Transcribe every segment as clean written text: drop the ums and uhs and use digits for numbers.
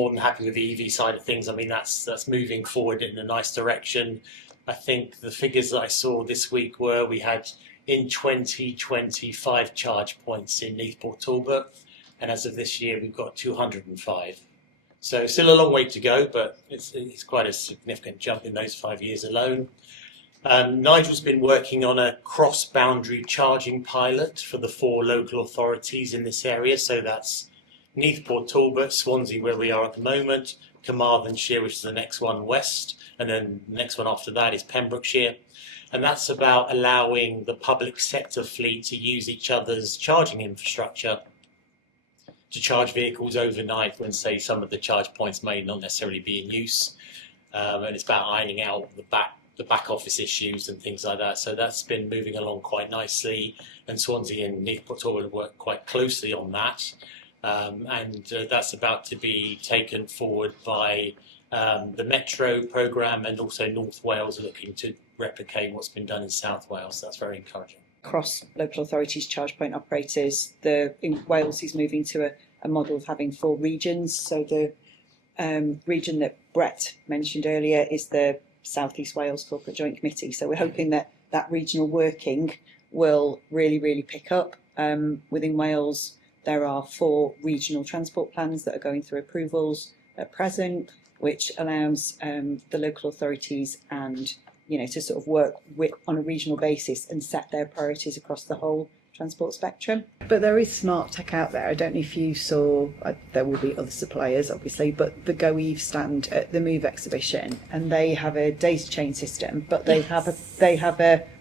more than happy with the EV side of things. I mean, that's moving forward in a nice direction. I think the figures that I saw this week were we had in 2025 charge points in Port Talbot, and as of this year we've got 205. So still a long way to go, but it's quite a significant jump in those 5 years alone. Nigel's been working on a cross-boundary charging pilot for the 4 local authorities in this area. So that's Port Talbot, Swansea, where we are at the moment, Carmarthenshire, which is the next one west, and then the next one after that is Pembrokeshire. And that's about allowing the public sector fleet to use each other's charging infrastructure to charge vehicles overnight when, say, some of the charge points may not necessarily be in use. And it's about ironing out the back office issues and things like that. So that's been moving along quite nicely, and Swansea and Port Talbot have worked quite closely on that. And that's about to be taken forward by the Metro programme, and also North Wales are looking to replicate what's been done in South Wales. That's very encouraging. Across local authorities, charge point operators, in Wales is moving to a model of having 4 regions. So the region that Brett mentioned earlier is the South East Wales Corporate Joint Committee. So we're hoping that regional working will really pick up. Within Wales, there are 4 regional transport plans that are going through approvals at present, which allows the local authorities and to sort of work on a regional basis and set their priorities across the whole transport spectrum. But there is smart tech out there. I don't know if you saw, there will be other suppliers obviously, but the GoEve stand at the Move exhibition, and they have a data chain system, but they have a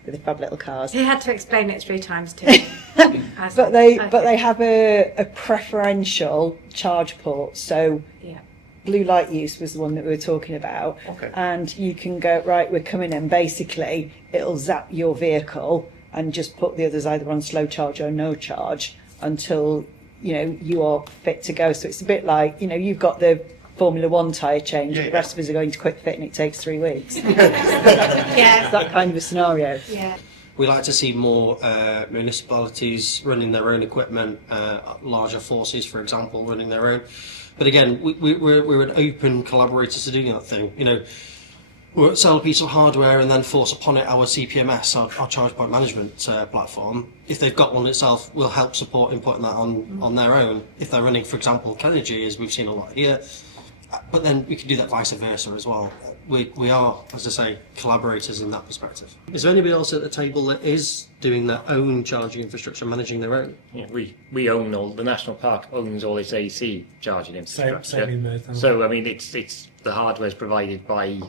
with the fab little cars. He had to explain it 3 times too. But they have a preferential charge port. So yeah. Blue light use was the one that we were talking about. Okay. And you can go, right, we're coming in, basically it'll zap your vehicle and just put the others either on slow charge or no charge until you are fit to go. So it's a bit like you've got the Formula 1 tyre change, the rest of us are going to quick fit and it takes 3 weeks. Yeah. It's that kind of a scenario. Yeah. We like to see more municipalities running their own equipment, larger forces, for example, running their own. But again, we're an open collaborator to doing that thing. We'll sell a piece of hardware and then force upon it our CPMS, our charge point management platform. If they've got one itself, we'll help support in putting that on their own. If they're running, for example, Kennedy, as we've seen a lot here. But then we can do that vice versa as well. We are, as I say, collaborators in that perspective. Is there anybody else at the table that is doing their own charging infrastructure, managing their own? Yeah, we own the National Park owns all its AC charging infrastructure. Same in Merton. So I mean, it's the hardware is provided by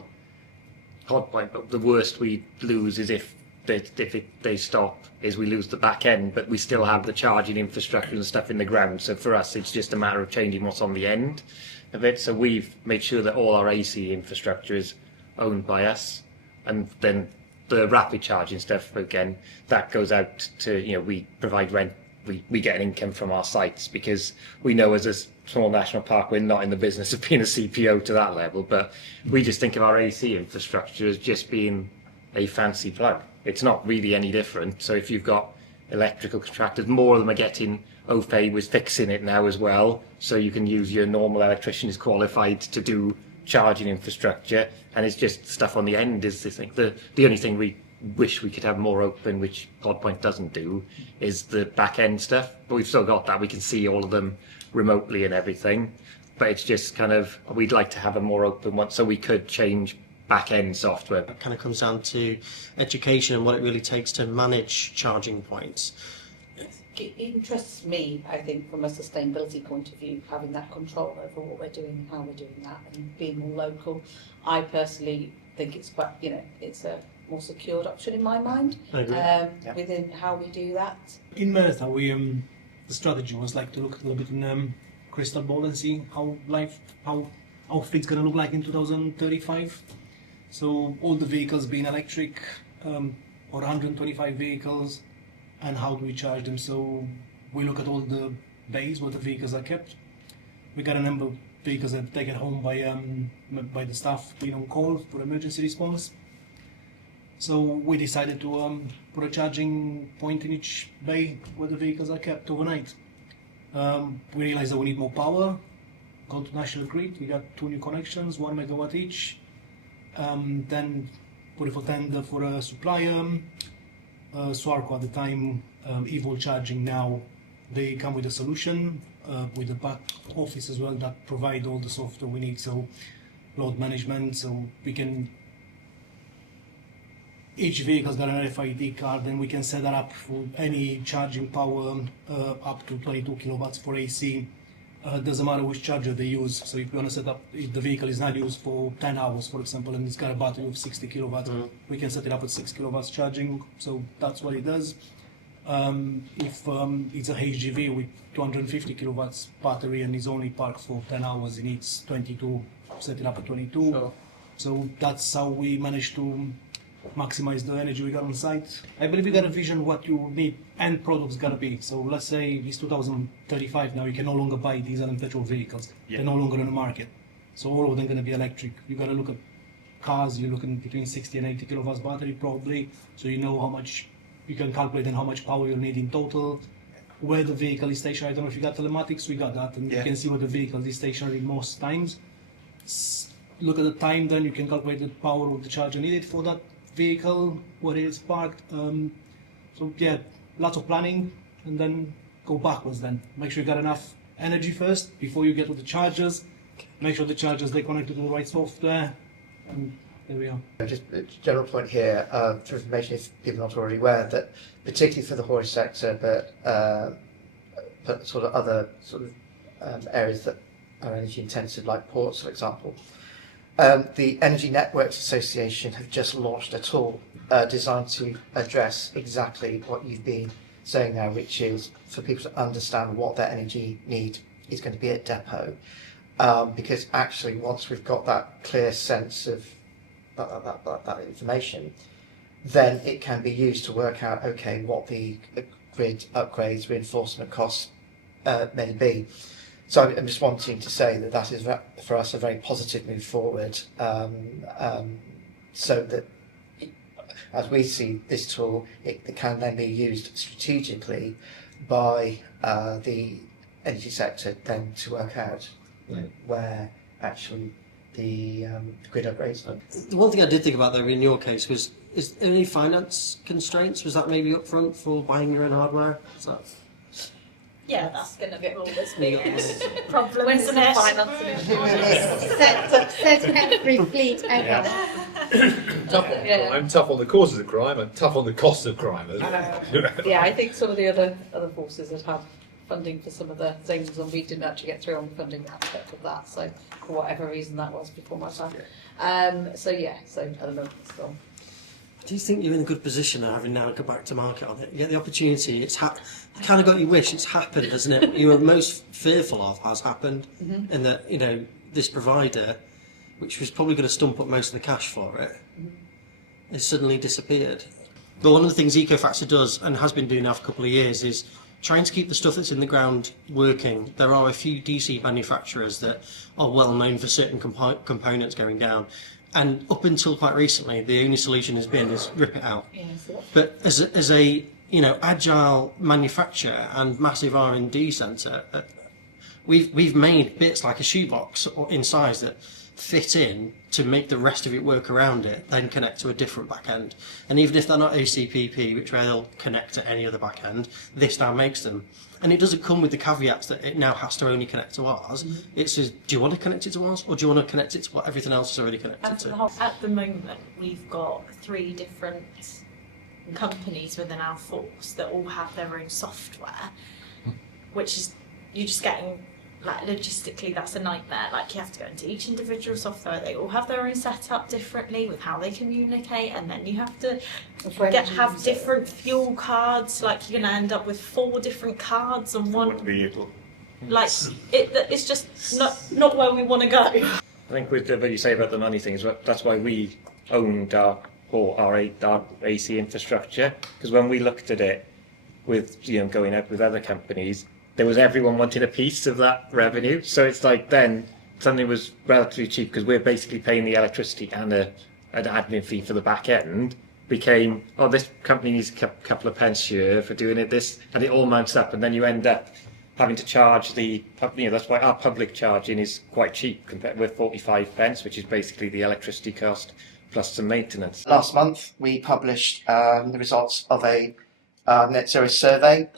Podpoint, but the worst we lose is if they stop, is we lose the back end, but we still have the charging infrastructure and stuff in the ground. So for us, it's just a matter of changing what's on the end of it. So we've made sure that all our AC infrastructure is owned by us, and then the rapid charging stuff, again, that goes out to, we provide rent, we get an income from our sites, because we know as a small national park we're not in the business of being a CPO to that level, but we just think of our AC infrastructure as just being a fancy plug. It's not really any different. So if you've got electrical contractors, more of them are getting au fait with fixing it now as well, so you can use your normal electrician who's qualified to do charging infrastructure, and it's just stuff on the end is this thing. The only thing we wish we could have more open, which Podpoint doesn't do, is the back end stuff, but we've still got that. We can see all of them remotely and everything, but it's just kind of, we'd like to have a more open one so we could change back end software. It kind of comes down to education and what it really takes to manage charging points. It interests me, I think, from a sustainability point of view, having that control over what we're doing and how we're doing that, and being more local. I personally think it's quite, it's a more secured option in my mind. I agree. Within how we do that. In Merthyr, we the strategy was like to look a little bit in crystal ball and see how fleet's going to look like in 2035. So all the vehicles being electric, or 125 vehicles, and how do we charge them? So we look at all the bays where the vehicles are kept. We got a number of vehicles that are taken home by the staff being on call for emergency response. So we decided to put a charging point in each bay where the vehicles are kept overnight. We realized that we need more power, gone to National Grid. We got 2 new connections, 1 megawatt each. Then put it for tender for a supplier. Swarco at the time, Evil Charging now, they come with a solution with a back office as well that provide all the software we need, so load management, so we can, each vehicle's got an RFID card, and we can set that up for any charging power up to 22 kilowatts for AC. Doesn't matter which charger they use, so if we want to set up, if the vehicle is not used for 10 hours, for example, and it's got a battery of 60 kilowatts, we can set it up at 6 kilowatts charging, so that's what it does. If it's a HGV with 250 kilowatts battery and is only parked for 10 hours, it needs 22, set it up at 22. Sure. So that's how we managed to maximize the energy we got on site. I believe we got a vision what you need end product's gonna be. So let's say it's 2035 now, you can no longer buy diesel and petrol vehicles. They're no longer on the market. So all of them gonna be electric. You gotta look at cars, you're looking between 60 and 80 kilowatts battery probably. So you know how much you can calculate and how much power you'll need in total. Where the vehicle is stationary, I don't know if you got telematics, we got that, and you can see where the vehicle is stationary most times. Look at the time, then you can calculate the power of the charger needed for that vehicle, where it is parked. So yeah, lots of planning, and then go backwards then. Make sure you got enough energy first before you get to the chargers. Make sure the chargers they connected to the right software, and there we are. Just a general point here, for information if people are not already aware, that particularly for the haulage sector, but sort of other sort of areas that are energy intensive, like ports, for example, the Energy Networks Association have just launched a tool designed to address exactly what you've been saying now, which is for people to understand what their energy need is going to be at depot. Because actually, once we've got that clear sense of that information, then it can be used to work out, okay, what the grid upgrades, reinforcement costs may be. So I'm just wanting to say that is for us a very positive move forward, so that as we see this tool, it can then be used strategically by the energy sector then to work out where actually the grid upgrades are. The one thing I did think about though in your case was, is there any finance constraints? Was that maybe up front for buying your own hardware? Is that... Yeah, that's going to be always be a problem, When's isn't the it? next- Set every fleet ever. I'm tough on the causes of crime and tough on the cost of crime. Yeah, I think some of the other forces had had funding for some of the things, and we didn't actually get through on the funding aspect of that. So, for whatever reason that was before my time. So at the moment, still. Do you think you're in a good position of having now to go back to market on it? You get the opportunity, it's you kind of got your wish, it's happened, hasn't it? What you were most fearful of has happened, and that, you know, this provider, which was probably going to stump up most of the cash for it, has suddenly disappeared. But one of the things EcoFactor does, and has been doing now for a couple of years, is trying to keep the stuff that's in the ground working. There are a few DC manufacturers that are well known for certain components going down. And up until quite recently, the only solution has been is rip it out. But as a agile manufacturer and massive R&D centre, we've made bits like a shoebox in size that fit in to make the rest of it work around it, then connect to a different back end. And even if they're not OCPP, which they'll connect to any other back end, this now makes them. And it doesn't come with the caveats that it now has to only connect to ours. It says, do you want to connect it to ours, or do you want to connect it to what everything else is already connected to? At the moment, we've got 3 different companies within our force that all have their own software, which is, you're just getting, like, logistically that's a nightmare. Like, you have to go into each individual software, they all have their own setup differently with how they communicate, and then you have to have different fuel cards. Like, you're going to end up with 4 different cards on one vehicle. Like, it's just not where we want to go. I think with what you say about the money things, that's why we owned our AC infrastructure, because when we looked at it with going out with other companies, there was everyone wanted a piece of that revenue. So it's like then something was relatively cheap because we're basically paying the electricity and an admin fee for the back end. Became, this company needs a couple of pence here for doing this, and it all mounts up, and then you end up having to charge that's why our public charging is quite cheap compared with 45 pence, which is basically the electricity cost plus some maintenance. Last month, we published the results of a net zero survey.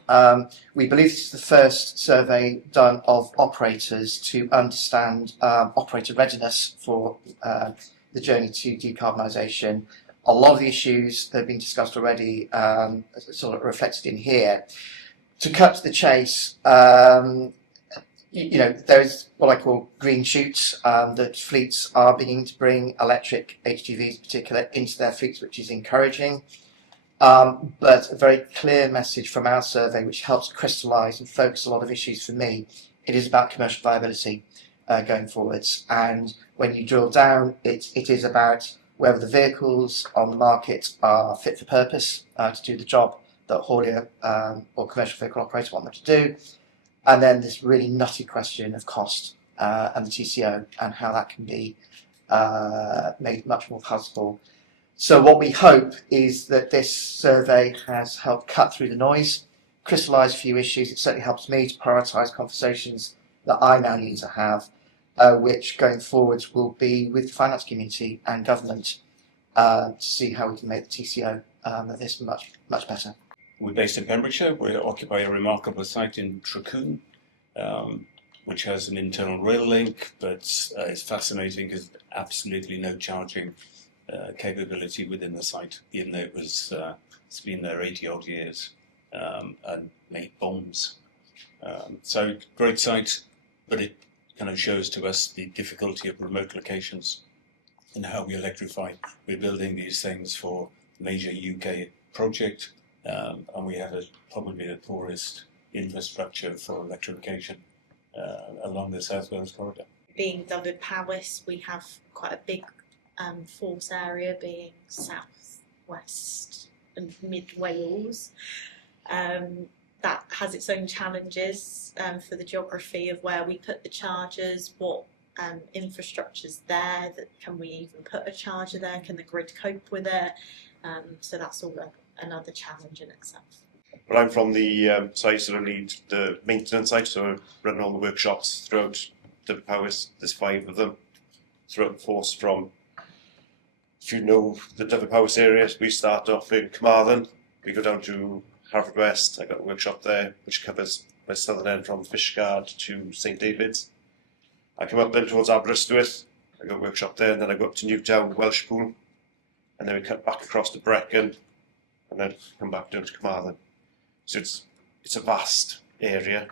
We believe this is the first survey done of operators to understand operator readiness for the journey to decarbonisation. A lot of the issues that have been discussed already sort of reflected in here. To cut to the chase, there's what I call green shoots. That fleets are beginning to bring electric HGVs in particular into their fleets, which is encouraging. But a very clear message from our survey, which helps crystallise and focus a lot of issues for me, it is about commercial viability going forwards. And when you drill down, it is about whether the vehicles on the market are fit for purpose to do the job that haulier or commercial vehicle operators want them to do. And then this really nutty question of cost and the TCO and how that can be made much more palatable. So what we hope is that this survey has helped cut through the noise, crystallise a few issues. It certainly helps me to prioritise conversations that I now need to have, which going forwards will be with the finance community and government to see how we can make the TCO of this much better. We're based in Pembrokeshire. We occupy a remarkable site in Tracoon, which has an internal rail link, but it's fascinating because absolutely no charging capability within the site, even though it's been there 80 odd years and made bombs. So great site, but it kind of shows to us the difficulty of remote locations and how we electrify. We're building these things for a major UK project, and we have probably the poorest infrastructure for electrification along the South Wales corridor. Being done with Powys, we have quite a big force area being south, west and mid Wales. That has its own challenges for the geography of where we put the chargers, what infrastructure's there, that can we even put a charger there, can the grid cope with it? So that's all another challenge in itself. Well, I'm from the site, so I lead the maintenance site, so I run all the workshops throughout the Powys. There's 5 of them throughout the force from, if you know the Dyfed-Powys area, we start off in Carmarthen, we go down to Haverfordwest. I got a workshop there which covers my southern end from Fishguard to St David's. I come up then towards Aberystwyth, I got a workshop there, and then I go up to Newtown, Welshpool, and then we cut back across to Brecon, and then come back down to Carmarthen. So it's a vast area.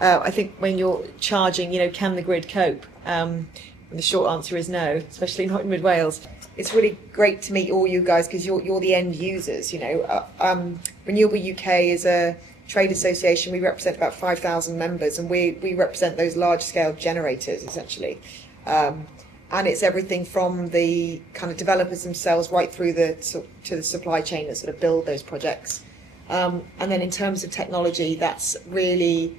I think when you're charging, can the grid cope? And the short answer is no, especially not in Mid Wales. It's really great to meet all you guys because you're the end users. Renewable UK is a trade association. We represent about 5,000 members, and we represent those large scale generators essentially. And it's everything from the kind of developers themselves right through to the supply chain that sort of build those projects. And then in terms of technology, that's really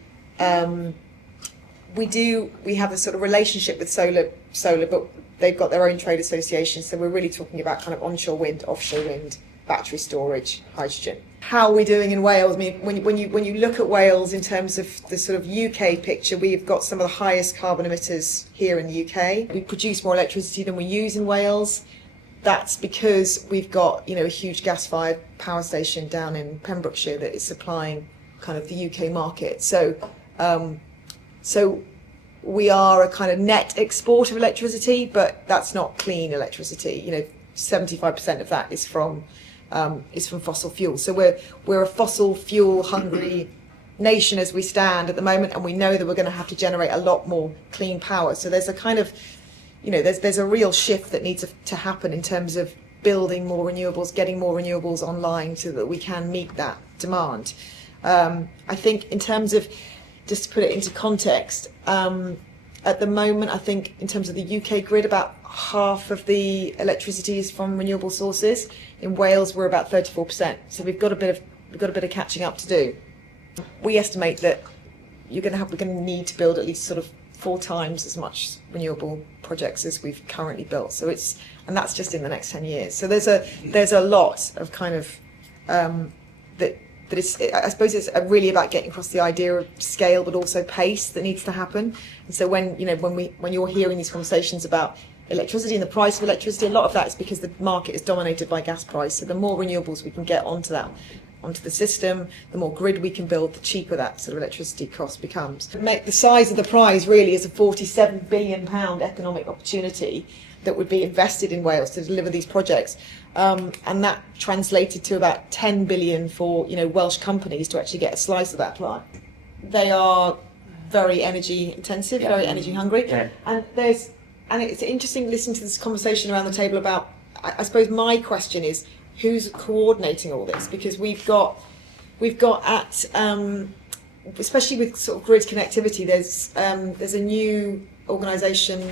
we have a sort of relationship with solar, but they've got their own trade association. So we're really talking about kind of onshore wind, offshore wind, battery storage, hydrogen. How are we doing in Wales? I mean, when you look at Wales in terms of the sort of UK picture, we've got some of the highest carbon emitters here in the UK. We produce more electricity than we use in Wales. That's because we've got, a huge gas-fired power station down in Pembrokeshire that is supplying kind of the UK market. So we are a kind of net exporter of electricity, but that's not clean electricity. 75% of that is from fossil fuel. So we're a fossil fuel hungry nation as we stand at the moment, and we know that we're going to have to generate a lot more clean power. So there's a kind of there's a real shift that needs to happen in terms of building more renewables, getting more renewables online so that we can meet that demand. I think in terms of, just to put it into context, at the moment, I think in terms of the UK grid, about half of the electricity is from renewable sources. In Wales, we're about 34%. So we've got a bit of catching up to do. We estimate that we're going to need to build at least sort of 4 times as much renewable projects as we've currently built. So and that's just in the next 10 years. So there's a lot of kind of that that it's, I suppose it's really about getting across the idea of scale, but also pace that needs to happen. And so when you're hearing these conversations about electricity and the price of electricity, a lot of that is because the market is dominated by gas price. So the more renewables we can get onto the system, the more grid we can build, the cheaper that sort of electricity cost becomes. The size of the prize really is a £47 billion economic opportunity that would be invested in Wales to deliver these projects. And that translated to about 10 billion for Welsh companies to actually get a slice of that pie. They are very energy intensive, very energy hungry, and it's interesting listening to this conversation around the table about. I suppose my question is, who's coordinating all this? Because we've got at especially with sort of grid connectivity, there's a new organisation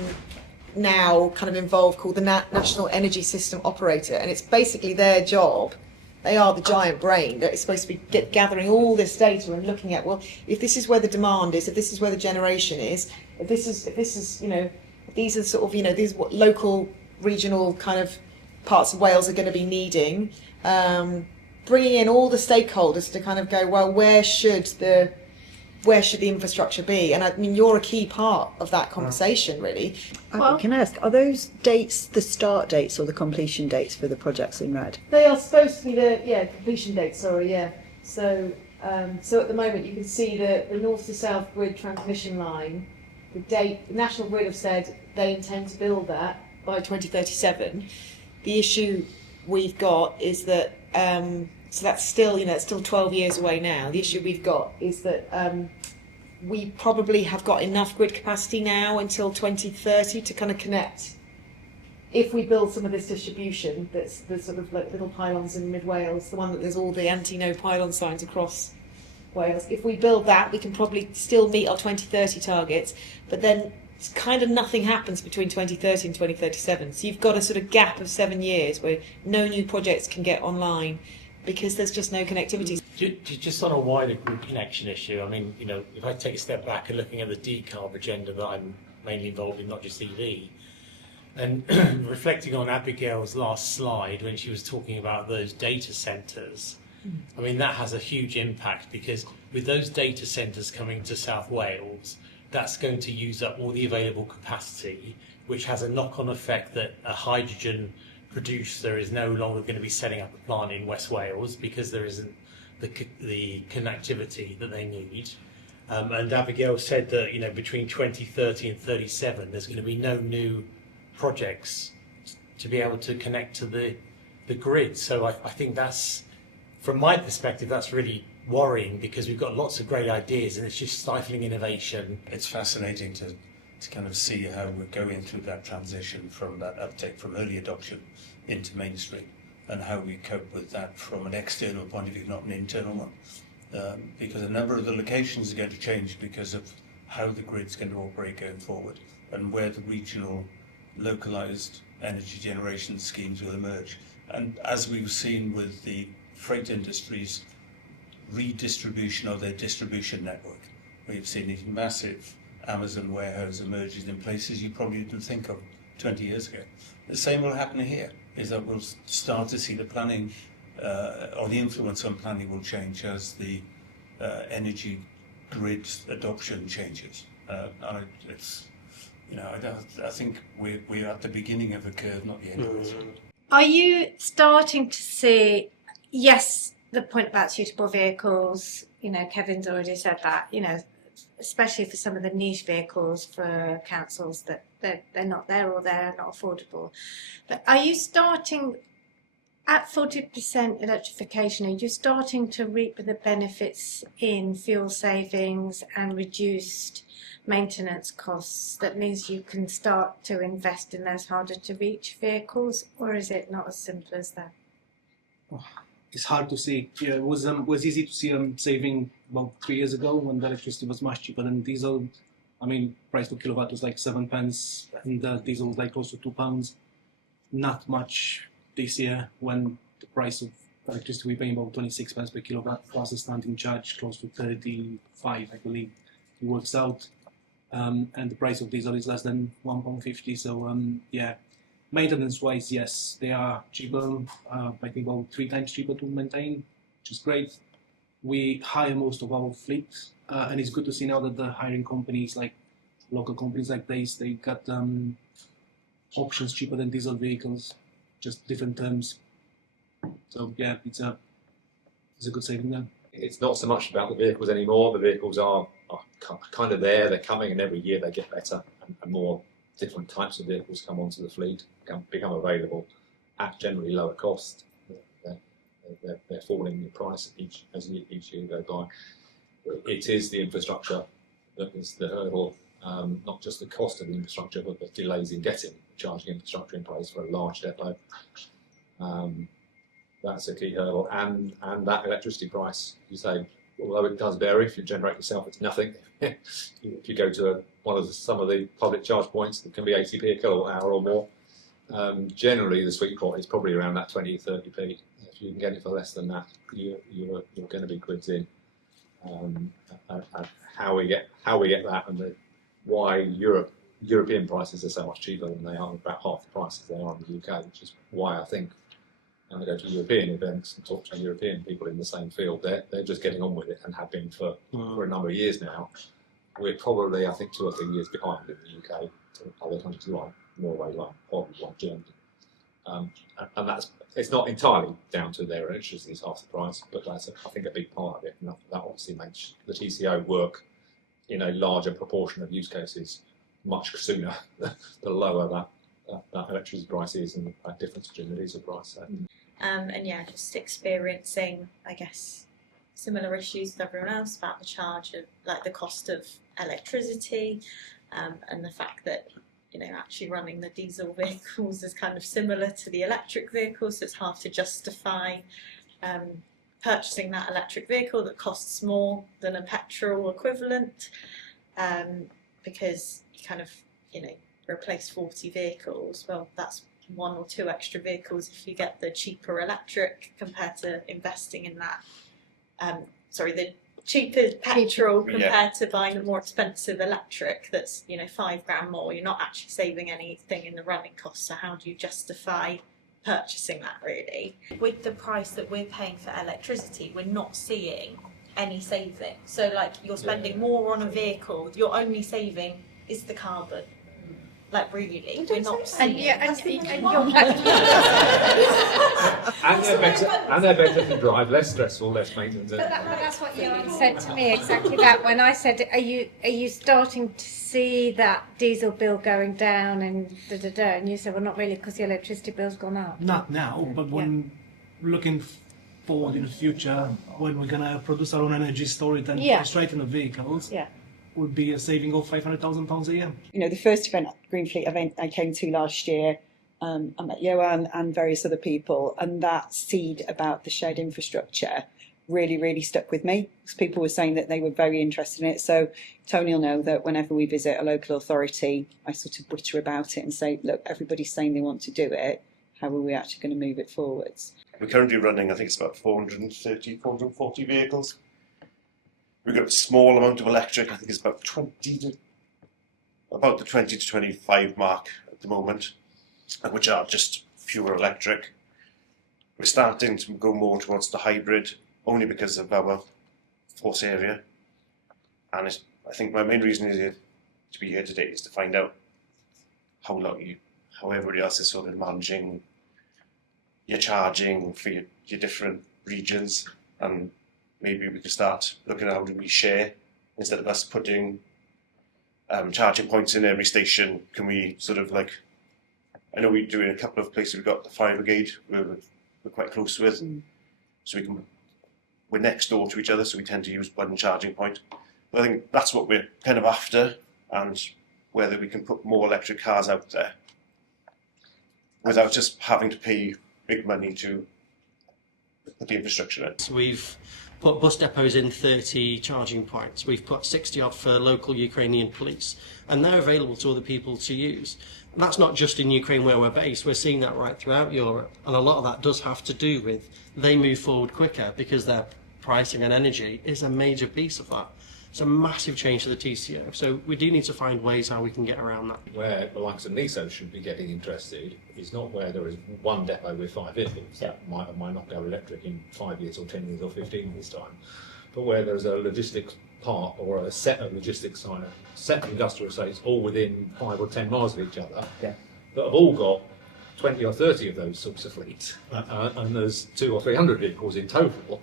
now kind of involved called the National Energy System Operator, and it's basically their job. They are the giant brain that is supposed to be gathering all this data and looking at, well, if this is where the demand is, if this is where the generation is, if this is these are sort of these what local, regional kind of parts of Wales are going to be needing, bringing in all the stakeholders to kind of go, well, where should the infrastructure be? And I mean, you're a key part of that conversation, really. Can I ask, are those dates the start dates or the completion dates for the projects in red? They are supposed to be the completion dates. Sorry, yeah. So at the moment you can see the north to south grid transmission line. The date, the National Grid have said they intend to build that by 2037. The issue we've got is that so that's still it's still 12 years away now. The issue we've got is that we probably have got enough grid capacity now until 2030 to kind of connect. If we build some of this distribution, that's the sort of like little pylons in mid Wales, the one that there's all the anti-no pylon signs across Wales. If we build that, we can probably still meet our 2030 targets, but then kind of nothing happens between 2030 and 2037. So you've got a sort of gap of 7 years where no new projects can get online because there's just no connectivity. Just on a wider grid connection issue, I mean, if I take a step back and looking at the decarb agenda that I'm mainly involved in, not just EV, and reflecting on Abigail's last slide when she was talking about those data centres, I mean, that has a huge impact because with those data centres coming to South Wales, that's going to use up all the available capacity, which has a knock-on effect that a hydrogen producer is no longer going to be setting up a plant in West Wales because there isn't the connectivity that they need. And Abigail said that between 2030 and 37, there's going to be no new projects to be able to connect to the grid. So I think that's, from my perspective, that's really worrying because we've got lots of great ideas and it's just stifling innovation. It's fascinating to kind of see how we're going through that transition from that uptake from early adoption into mainstream and how we cope with that from an external point of view, not an internal one. Because a number of the locations are going to change because of how the grid's going to operate going forward and where the regional localised energy generation schemes will emerge. And as we've seen with the freight industry's redistribution of their distribution network, we've seen these massive Amazon warehouse emerges in places you probably didn't think of 20 years ago. The same will happen here, is that we'll start to see the planning or the influence on planning will change as the energy grid adoption changes. And it's, I think we're at the beginning of a curve, not the end of it. Are you starting to see, yes, the point about suitable vehicles, Kevin's already said that, especially for some of the niche vehicles for councils that they're not there or they're not affordable. But are you starting, at 40% electrification, are you starting to reap the benefits in fuel savings and reduced maintenance costs? That means you can start to invest in those harder to reach vehicles, or is it not as simple as that? It's hard to see. Yeah, it was easy to see saving about 3 years ago when the electricity was much cheaper than diesel. I mean, price per kilowatt was like 7 pence, and diesel was like close to £2. Not much this year when the price of electricity we're paying about 26 pence per kilowatt plus a standing charge close to 35, I believe it works out. And the price of diesel is less than £1.50. So yeah. Maintenance-wise, yes, they are cheaper. I think about 3 times cheaper to maintain, which is great. we hire most of our fleet, and it's good to see now that the hiring companies, like local companies like these, they got options cheaper than diesel vehicles, just different terms. So yeah, it's a good saving there. It's not so much about the vehicles anymore. The vehicles are kind of there, they're coming, and every year they get better, and more different types of vehicles come onto the fleet, become available at generally lower cost. They're falling in price as each year go by. It is the infrastructure that is the hurdle, not just the cost of the infrastructure, but the delays in getting charging infrastructure in place for a large depot. That's a key hurdle, and that electricity price, you say, although it does vary, if you generate yourself, it's nothing. If you go to some of the public charge points, it can be 80p a kilowatt hour or more. Generally, the sweet spot is probably around that 20-30p. If you can get it for less than that, you're going to be quids in. How we get that, and why European prices are so much cheaper than they are, about half the prices they are in the UK, which is why I think. And I go to European events and talk to European people in the same field. They're just getting on with it and have been for a number of years now. We're probably, I think, 2 or 3 years behind in the UK to other countries like Norway, like Holland, like Germany. And it's not entirely down to their electricity, it's half the price, but that's I think a big part of it. And that obviously makes the TCO work in a larger proportion of use cases much sooner, the lower that electricity price is, and that difference between the diesel price. And yeah, just experiencing, I guess, similar issues with everyone else about the charge of, like, the cost of electricity, and the fact that, you know, actually running the diesel vehicles is kind of similar to the electric vehicles, so it's hard to justify purchasing that electric vehicle that costs more than a petrol equivalent, because you kind of, you know, replace 40 vehicles. Well, that's 1 or 2 extra vehicles if you get the cheaper electric compared to investing in that. The cheaper petrol compared to buying a more expensive electric that's, you know, £5 more. You're not actually saving anything in the running costs, so how do you justify purchasing that, really? With the price that we're paying for electricity, we're not seeing any saving. So, like, you're spending more on a vehicle, your only saving is the carbon. Like, really, we're not seeing. And they're better to drive, less stressful, less maintenance. But that's what you said to me, exactly that. When I said, are you starting to see that diesel bill going down and and you said, well, not really, because the electricity bill's gone up. Not now, but when looking forward in the future, when we're gonna produce our own energy, store it, and straight in the vehicles. Would be a saving of £500,000 a year. You know, the first GreenFleet event I came to last year, I met Johan and various other people, and that seed about the shared infrastructure really, really stuck with me, because people were saying that they were very interested in it. So Tony will know that whenever we visit a local authority, I sort of witter about it and say, look, everybody's saying they want to do it. How are we actually going to move it forwards? We're currently running, I think it's about 440 vehicles. We've got a small amount of electric. I think it's about the 20 to 25 mark at the moment, which are just pure electric. We're starting to go more towards the hybrid, only because of our force area. And I think my main reason to be here today is to find out how everybody else is sort of managing your charging for your different regions, and maybe we could start looking at how do we share, instead of us putting charging points in every station. Can we sort of, like, I know we do in a couple of places, we've got the fire brigade we're quite close with, so we're next door to each other, so we tend to use one charging point. But I think that's what we're kind of after, and whether we can put more electric cars out there without just having to pay big money to put the infrastructure in. So we've put bus depots in 30 charging points. We've put 60 odd for local Ukrainian police, and they're available to other people to use. And that's not just in Ukraine where we're based, we're seeing that right throughout Europe, and a lot of that does have to do with they move forward quicker because their pricing and energy is a major piece of that. It's a massive change to the TCO. So we do need to find ways how we can get around that. Where the likes of NISO should be getting interested is not where there is one depot with 5 vehicles that might or might not go electric in 5 years or 10 years or 15 years time, but where there's a logistics part or a set of logistics set of industrial estates all within 5 or 10 miles of each other that have all got 20 or 30 of those sorts of fleets, and there's 200 or 300 vehicles in total.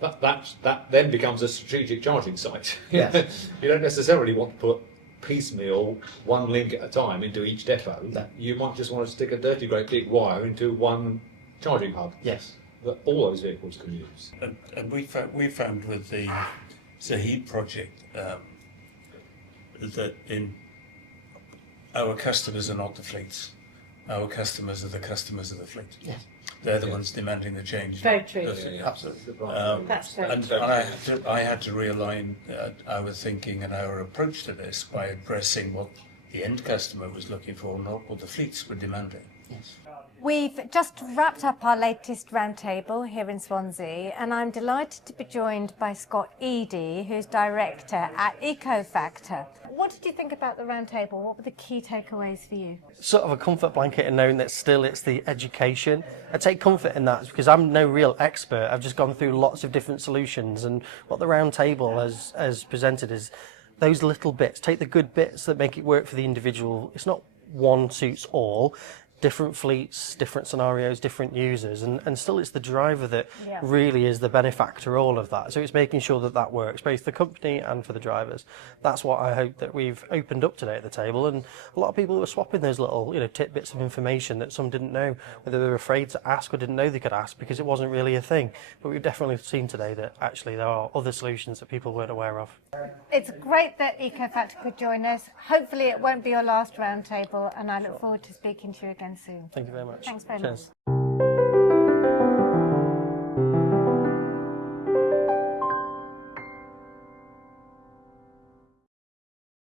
That then becomes a strategic charging site. Yes. You don't necessarily want to put piecemeal one link at a time into each depot. No. You might just want to stick a dirty great big wire into one charging hub Yes. that all those vehicles can use. And we found with the Zahid project that in our customers are not the fleets. Our customers are the customers of the fleet. Yes. They're the ones demanding the change. Very true. Absolutely. That's very And I had to realign our thinking and our approach to this by addressing what the end customer was looking for, not what the fleets were demanding. Yes. We've just wrapped up our latest roundtable here in Swansea, and I'm delighted to be joined by Scott Eady, who's director at EcoFactor. What did you think about the roundtable? What were the key takeaways for you? Sort of a comfort blanket in knowing that still it's the education. I take comfort in that because I'm no real expert. I've just gone through lots of different solutions, and what the roundtable has presented is those little bits. Take the good bits that make it work for the individual. It's not one suits all. Different fleets, different scenarios, different users, and still it's the driver that really is the benefactor all of that. So it's making sure that that works, both the company and for the drivers. That's what I hope that we've opened up today at the table, and a lot of people were swapping those little tidbits of information that some didn't know, whether they were afraid to ask or didn't know they could ask because it wasn't really a thing. But we've definitely seen today that actually there are other solutions that people weren't aware of. It's great that EcoFactor could join us. Hopefully it won't be your last roundtable, and I look forward to speaking to you again soon. Thank you very much. Thanks very Cheers. much.